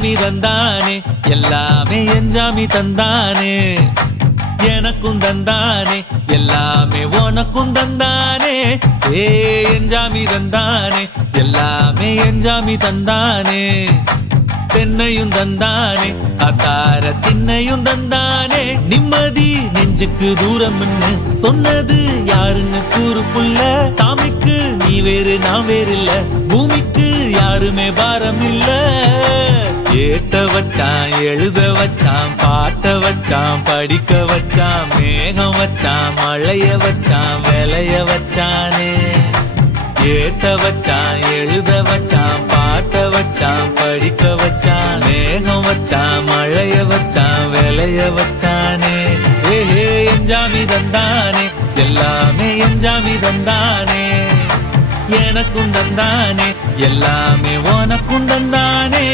எஞ்சாமி தந்தானே எல்லாமே எஞ்சாமி தந்தானே எனக்கும் தந்தானே எல்லாமே உனக்கும் தந்தானே ஏ எஞ்சாமி தந்தானே எல்லாமே எஞ்சாமி தந்தானே தென்னையும் தந்தானே அத்தார திண்ணையும் தந்தானே நிம்மதி நெஞ்சுக்கு தூரம் சொன்னது யாருன்னு கூறு புள்ள சாமிக்கு நீ வேறு நான் வேறு இல்ல பூமிக்கு யாருமே பாரம் இல்ல ஏத்த வச்சான் எழுத வச்சான் பாட்ட வச்சான் படிக்க வச்சான் மேகம் வச்சான் மழைய வச்சான் விளைய வச்சானே ஏத்த வச்சான் எழுத வச்சான் பாட்ட வச்சான் படிக்க வச்சான் மேகம் வச்சான் மழைய வச்சான் விளைய வச்சானே ஏஹே எஞ்சாமி தந்தானே எல்லாமே எஞ்சாமி தந்தானே எனக்கும் தந்தானே எல்லாமே உனக்கும் தந்தானே